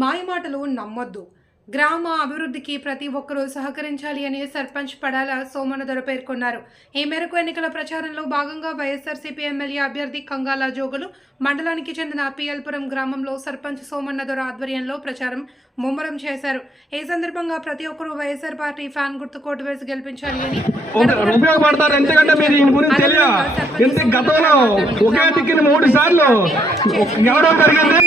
మాయమాటలు నమ్మొద్దు. గ్రామ అభివృద్ధికి ప్రతి ఒక్కరూ సహకరించాలి అని సర్పంచ్ పడాల సోమనదొర పేర్కొన్నారు. ఈ మేరకు ఎన్నికల ప్రచారంలో భాగంగా వైఎస్ఆర్సీపీ ఎమ్మెల్యే అభ్యర్థి కంగాల జోగులు మండలానికి చెందిన పిఎల్పురం గ్రామంలో సర్పంచ్ సోమన్నదొర ఆధ్వర్యంలో ప్రచారం ముమ్మరం చేశారు. ఈ సందర్భంగా ప్రతి ఒక్కరూ వైఎస్ఆర్ పార్టీ ఫ్యాన్ గుర్తు కోటు వేసి గెలిపించాలి అని ఉపయోగపడతారు. ఎందుకంటే మీరు ఈ గురించి తెలియదు. గతంలో ఒకే టికెట్ 3 సార్లు గెలవడం జరిగింది.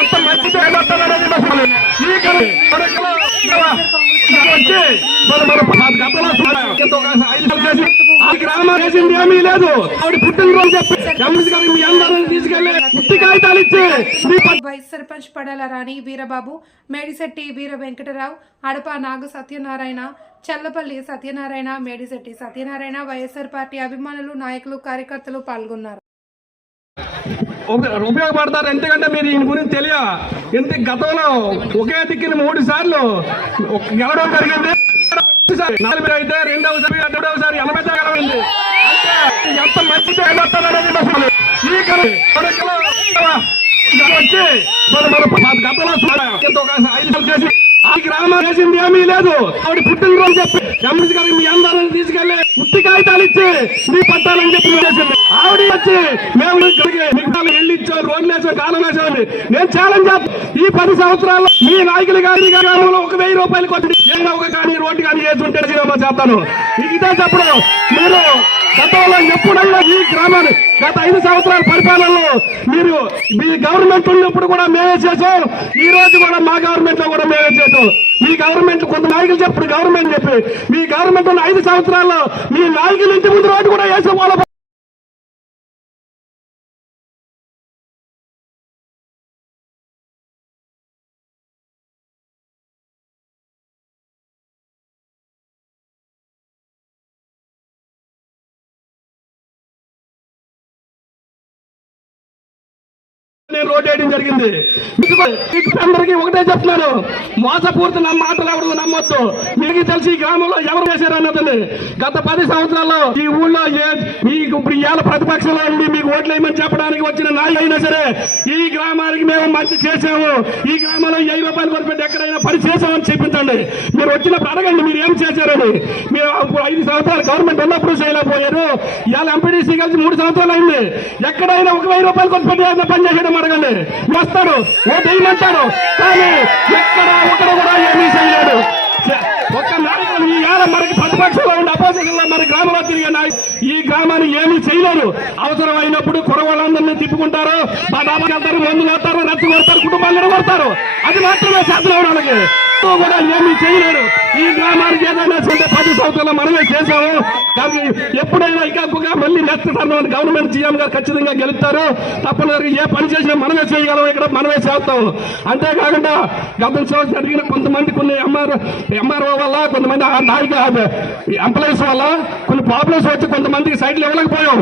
ఎంత మంచి గ్రామం వేసింది ఏమీ లేదు. ఆవిడ పుట్టినరోజు చెప్పి మీ అందరిని తీసుకెళ్లి పుట్టి కాగితాలు ఇచ్చి వైస్ సర్పంచ్ పడాల రాణి వీరబాబు, మేడిశెట్టి వీర వెంకటరావు, అడప నాగ సత్యనారాయణ, చల్లపల్లి సత్యనారాయణ, మేడిశెట్టి సత్యనారాయణ, వైఎస్ఆర్ పార్టీ అభిమానులు, నాయకులు, కార్యకర్తలు పాల్గొన్నారు. ఉపయోగపడతారు. ఎందుకంటే మీరు ఈ గురించి తెలియదు. గతంలో ఒకే టికెట్ 3 సార్లు గెలవడం జరిగింది. అయితే రెండవసారి 80 గెలవండి. అంటే ఎంత మంచి వచ్చి ఆ గ్రామం వేసింది ఏమీ లేదు. ఆవిడ పుట్టినరోజు చెప్పి ఎంఎస్ గారికి మీ అందరిని తీసుకెళ్లి పుట్టి కాగితాలు ఇచ్చి మీ పట్టాలని చెప్పి చేసింది. ఆవిడ వచ్చి మేము మిగతాలు ఇల్లు ఇచ్చాం, రోడ్లు వేసాం, కాలం వేసామని నేను ఛాలెంజ్ చేస్తాను. ఈ 10 సంవత్సరాల్లో మీ నాయకులు కానీ గ్రామంలో 1000 రూపాయలు కొట్టి ఏదో ఒక కానీ రోడ్డు కానీ వేసి ఉంటే చెప్తాను. ఇదే చెప్పడం మీరు గతంలో ఎప్పుడన్నా ఈ గ్రామాన్ని గత 5 సంవత్సరాల పరిపాలనలో మీరు మీ గవర్నమెంట్ ఉన్నప్పుడు కూడా మేమే చేసాం. ఈ రోజు కూడా మా గవర్నమెంట్ లో కూడా మేమే చేసాం. మీ గవర్నమెంట్ కొంత నాయకులు చెప్పారు, గవర్నమెంట్ చెప్పి మీ గవర్నమెంట్ ఉన్న 5 సంవత్సరాల్లో మీ నాయకులు ఇంటి ముందు రోడ్డు కూడా వేసే వాళ్ళ రోడ్ వేయడం జరిగింది. అందరికీ ఒకటే చెప్తున్నాను, మోసపూర్తి నా మాటలు ఎవరు నమ్మొద్దు. మీకు తెలిసి ఈ గ్రామంలో ఎవరు చేశారు అన్నది గత 10 సంవత్సరాల్లో ఈ ఊళ్ళో మీకు ఇప్పుడు ఇవాళ ప్రతిపక్షంలో ఉండి మీకు ఓట్లు వేయమని చెప్పడానికి వచ్చిన నాయకులు అయినా సరే ఈ గ్రామానికి మేము మంచి చేసాము, ఈ గ్రామంలో 1000 రూపాయలు కొనిపెట్టి ఎక్కడైనా పని చేసామని చెప్పించండి. మీరు వచ్చినప్పుడు అడగండి మీరు ఏం చేశారని. మీరు 5 సంవత్సరాలు గవర్నమెంట్ ఉన్నప్పుడు చేయలేకపోయారు. ఇవాళ ఎంపీడీసీ కలిసి 3 సంవత్సరాలు అయింది. ఎక్కడైనా 1000 రూపాయలు కొనిపెట్టి పని చేసేయడం అడగండి. వస్తాడు, ఓటు వేయమంటాడు, కానీ ఎక్కడ ఒకడు కూడా ఏమీ చేయలేడు. ఒక్క నాయకులు ఇవాళ మనకి ప్రతిపక్షంలో ఉండి అపోజిషన్ లో మన గ్రామంలో తిరిగే ఈ గ్రామాన్ని ఏమీ చేయలేరు. అవసరం అయినప్పుడు కురవాళ్ళందరినీ తిప్పుకుంటారు, బాబాకి వెళ్తారు, మందులు వేస్తారు, రచ్చ కొడతారు, కుటుంబాలను కొడతారు. అది మాత్రమే సాధ్యం వాళ్ళకి కూడా ఏమీ చేయలేరు. ఈ గ్రామానికి ఏదైనా 10 సంవత్సరాలు మనమే చేశాము. కానీ ఎప్పుడైనా ఇంకా మళ్ళీ నెక్స్ట్ టర్మ్ గవర్నమెంట్ సీఎం గారు ఖచ్చితంగా గెలుస్తారు. తప్పనిసరిగా ఏ పని చేసినా మనమే చేయగలం, ఇక్కడ మనమే చేస్తాం. అంతేకాకుండా గత సంవత్సరం జరిగిన కొంతమంది కొన్ని ఎంఆర్ఓ వల్ల, కొంతమంది నాయక ఎంప్లాయీస్ వల్ల కొన్ని ప్రాబ్లమ్స్ వచ్చి కొంతమందికి సైట్లు ఇవ్వలేకపోయాం.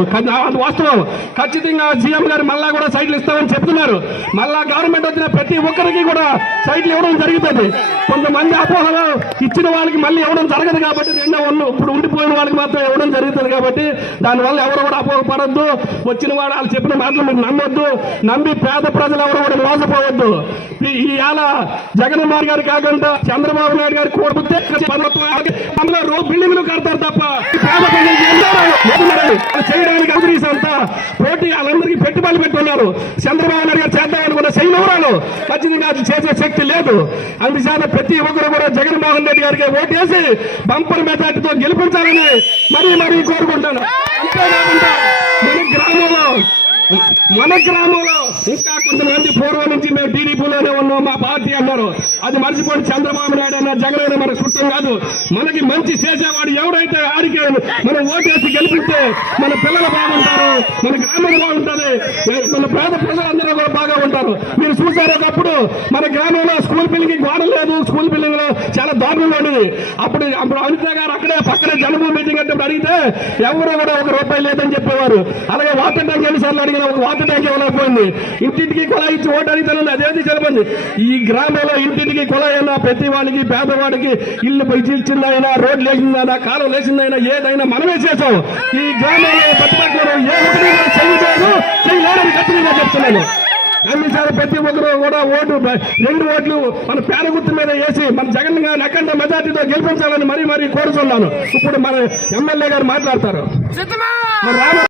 అది వాస్తవం. ఖచ్చితంగా సీఎం గారు మళ్ళా కూడా సైట్లు ఇస్తామని చెప్తున్నారు. మళ్ళా గవర్నమెంట్ వచ్చిన ప్రతి ఒక్కరికి కూడా సైట్లు ఇవ్వడం జరుగుతుంది. కొంతమంది అపోహలు ఇచ్చిన వాళ్ళకి మళ్ళీ ఇవ్వడం జరగదు కాబట్టి ఇప్పుడు ఉండిపోయిన వాళ్ళకి మాత్రం ఇవ్వడం జరుగుతుంది. కాబట్టి దానివల్ల ఎవరు కూడా అపోహపడద్దు. వచ్చిన వాడు వాళ్ళు చెప్పిన మాటలు మీరు నమ్మొద్దు. నమ్మి పేద ప్రజలు ఎవరు కూడా మోసపోవద్దు. ఇవాళ జగన్మోహన్ గారు కాకుండా చంద్రబాబు నాయుడు గారు కోరుకుంటే బిల్డింగ్లు కడతారు తప్ప పేద ప్రజలు చేయడానికి అంతా పోటీ వాళ్ళందరికీ పెట్టుబడులు పెట్టున్నారు. చంద్రబాబు నాయుడు గారు చేద్దామనుకున్న చేయనవరాలు ఖచ్చితంగా అది చేసే శక్తి లేదు. అందుచేత ప్రతి ఒక్కరు కూడా జగన్మోహన్ రెడ్డి గారికి ఓటేసి బంపర్ మెజార్టీతో గెలిపించాలని మరీ కోరుకుంటాను. అంతేకాకుండా మన గ్రామంలో ఇంకా కొంతమంది పూర్వం నుంచి మేము టీడీపీలోనే ఉన్నాం, మా పార్టీ అన్నారు. అది మర్చిపోయి చంద్రబాబు నాయుడు అన్నారు, జగన్ అయినా మన చుట్టం కాదు. మనకి మంచి చేసేవాడు ఎవరైతే ఆడికే మనం ఓటేసి గెలిపిస్తే మన పిల్లలు బాగుంటారు, మన గ్రామం బాగుంటుంది, మన పేద ప్రజలందరూ కూడా బాగా ఉంటారు. మీరు చూసారు ఒకప్పుడు మన గ్రామంలో స్కూల్ బిల్డింగ్ గోడ లేదు, స్కూల్ బిల్డింగ్ లో చాలా దారుణంగా ఉండేది. అప్పుడు అనిత గారు అక్కడే పక్కనే జనభూమి మీటింగ్ అంటే అడిగితే ఎవరు కూడా 1 రూపాయి లేదని చెప్పేవారు. అలాగే వాటర్ ట్యాంక్ ఎన్నిసార్లు అడిగిన ఒక వాటర్ ట్యాంక్ ఇవ్వలేకపోయింది. ఇంటింటికి కుళాయి ఇచ్చి ఓటు అడిగితే అదేది చెప్పండి. ఈ గ్రామంలో ఇంటింటికి కుళాయి అయినా ప్రతి వాడికి పేదవాడికి ఇల్లు ఇచ్చిందైనా, రోడ్లు వేసిందైనా, కాలం వేసిందైనా ఏదైనా మనమే చేసాం. ఈ గ్రామంలో ప్రతిపక్షంలో ఏ ఒకటి చేయలేదు, చేయలేదని చెప్పాను. అందించాలి. ప్రతి ఒక్కరు కూడా ఓటు 2 ఓట్లు మన పేర గుర్తు మీద వేసి మన జగన్ గారిని అఖండ మెజార్టీతో గెలిపించాలని మరీ కోరుతున్నాను. ఇప్పుడు మన ఎమ్మెల్యే గారు మాట్లాడతారు. మరి